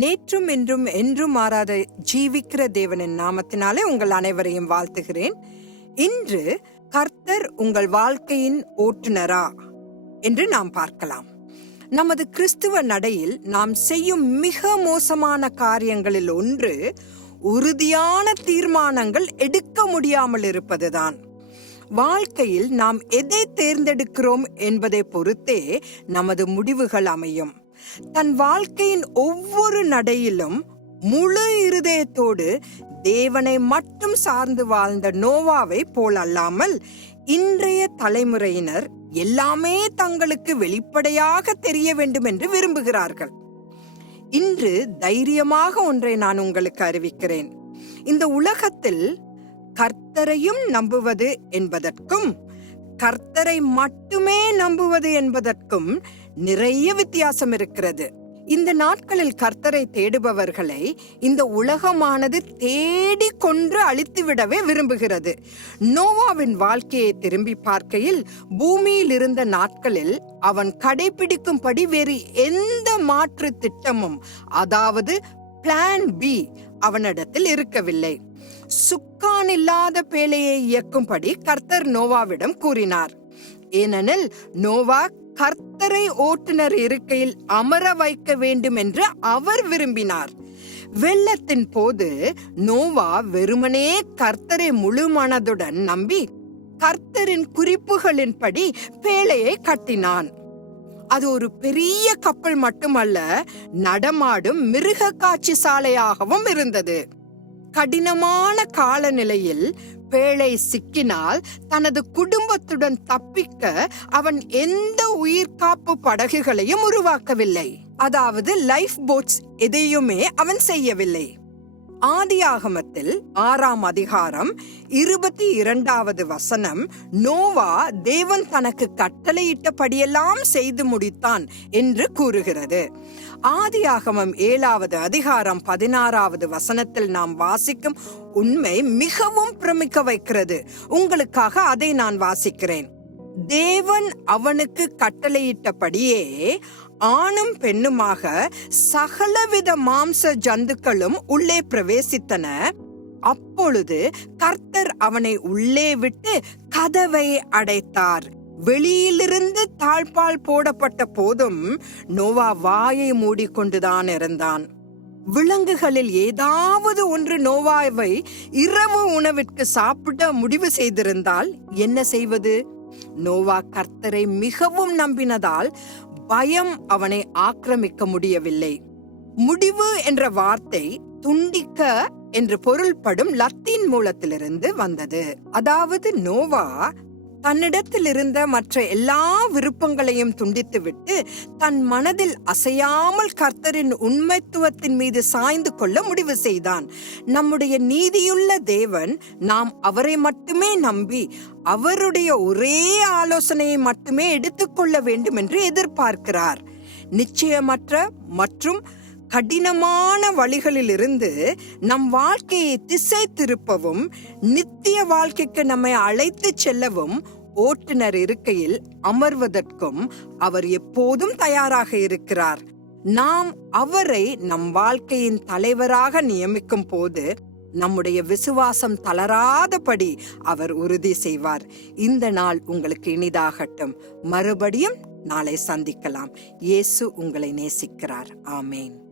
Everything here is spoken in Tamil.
நேற்றும் இன்றும் என்றும் மாறாத ஜீவிக்கிற தேவனின் நாமத்தினாலே உங்கள் அனைவரையும் வாழ்த்துகிறேன். இன்று கர்த்தர் உங்கள் வாழ்க்கையின் ஓட்டுநரா என்று நாம் பார்க்கலாம். நமது கிறிஸ்துவ நடையில் நாம் செய்யும் மிக மோசமான காரியங்களில் ஒன்று உறுதியான தீர்மானங்கள் எடுக்க முடியாமல் இருப்பதுதான். வாழ்க்கையில் நாம் எதை தேர்ந்தெடுக்கிறோம் என்பதை பொறுத்தே நமது முடிவுகள் அமையும். தன் வாழ்க்கையின் ஒவ்வொரு நடையிலும் முழு இருதயத்தோடு தேவனை மட்டும் சார்ந்து வாழ்ந்த நோவாவை போல் அல்லாமல் இன்றைய தலைமுறையினர் எல்லாமே தங்களுக்கு வெளிப்படையாக தெரிய வேண்டும் என்று விரும்புகிறார்கள். இன்று தைரியமாக ஒன்றை நான் உங்களுக்கு அறிவிக்கிறேன். இந்த உலகத்தில் கர்த்தரையும் நம்புவது என்பதற்கும் கர்த்தரை மட்டுமே நம்புவது என்பதற்கும் நிறைய வித்தியாசம் இருக்கிறது. இந்த நாட்களில் கர்த்தரை தேடுபவர்களை இந்த உலகமானது தேடி கொன்று அழித்துவிடவே விரும்புகிறது. நோவாவின் வாழ்க்கையை திரும்பி பார்க்கையில் பூமியில் இருந்த நாட்களில் அவன் கடைபிடிக்கும்படி வேறு எந்த மாற்று திட்டமும் அதாவது பிளான் பி அவனிடத்தில் இருக்கவில்லை. சுக்கான் இல்லாத பேழையை இயக்கும்படி கர்த்தர் நோவாவிடம் கூறினார். ஏனெனில் நோவா கர்த்தரை ஓட்டுநர் இருக்கையில் அமர வைக்க வேண்டும் என்று அவர் விரும்பினார். வெள்ளத்தின் போது நோவா வெறுமனே கர்த்தரை முழு மனதுடன் நம்பி கர்த்தரின் குறிப்புகளின்படி பேழையை கட்டினான். அது ஒரு பெரிய கப்பல் மட்டுமல்ல நடமாடும் மிருக காட்சி சாலையாகவும் இருந்தது. கடினமான காலநிலையில் பேழை சிக்கினால் தனது குடும்பத்துடன் தப்பிக்க அவன் எந்த உயிர்காப்பு படகுகளையும் உருவாக்கவில்லை. அதாவது லைஃப் போட்ஸ் எதையுமே அவன் செய்யவில்லை. ஆதியாகமத்தில் ஆறாம் அதிகாரம் இருபத்தி இரண்டாவது வசனம் நோவா தேவன் தனக்கு கட்டளையிட்டபடியெல்லாம் செய்து முடித்தான் என்று கூறுகிறது. ஆதியாகமம் ஏழாவது அதிகாரம் பதினாறாவது வசனத்தில் நாம் வாசிக்கும் உண்மை மிகவும் பிரமிக்க வைக்கிறது. உங்களுக்காக அதை நான் வாசிக்கிறேன். தேவன் அவனுக்கு கட்டளையிட்டபடியே ஆணும் பெண்ணுமாக சகலவித மாம்ச ஜந்துக்களும் உள்ளே பிரவேசித்தன. அப்பொழுது கர்த்தர் அவனை உள்ளே விட்டு கதவை அடைத்தார். வெளியிலிருந்து தாழ்பால் போடப்பட்ட போதும் நோவா வாயை மூடிக்கொண்டுதான் இருந்தான். விலங்குகளில் ஏதாவது ஒன்று நோவாவை இரவு உணவிற்கு சாப்பிட முடிவு செய்திருந்தால் என்ன செய்வது? நோவா கர்த்தரை மிகவும் நம்பினதால் பயம் அவனை ஆக்கிரமிக்க முடியவில்லை. முடிவு என்ற வார்த்தை துண்டிக்க என்று பொருள்படும் லத்தீன் மூலத்திலிருந்து வந்தது. அதாவது நோவா தன்னிடத்தில் இருந்த மற்ற எல்லா விருப்பங்களையும் துண்டித்துவிட்டு தன் மனதில் அசையாமல் கர்த்தரின் உண்மைத்துவத்தின் மீது சாய்ந்து கொள்ள முடிவு செய்தான். நம்முடைய நீதியுள்ள தேவன் நாம் அவரை மட்டுமே நம்பி அவருடைய ஒரே ஆலோசனையை மட்டுமே எடுத்துக்கொள்ள வேண்டும் என்று எதிர்பார்க்கிறார். நிச்சயமற்ற மற்றும் கடினமான வழிகளிலிருந்து நம் வாழ்க்கையை திசை திருப்பவும் நித்திய வாழ்க்கைக்கு நம்மை அழைத்து செல்லவும் ஓட்டுநர் இருக்கையில் அமர்வதற்கும் அவர் எப்போதும் தயாராக இருக்கிறார். நாம் அவரை நம் வாழ்க்கையின் தலைவராக நியமிக்கும் போது நம்முடைய விசுவாசம் தளராதபடி அவர் உறுதி செய்வார். இந்த நாள் உங்களுக்கு இனிதாகட்டும். மறுபடியும் நாளை சந்திக்கலாம். இயேசு உங்களை நேசிக்கிறார். ஆமேன்.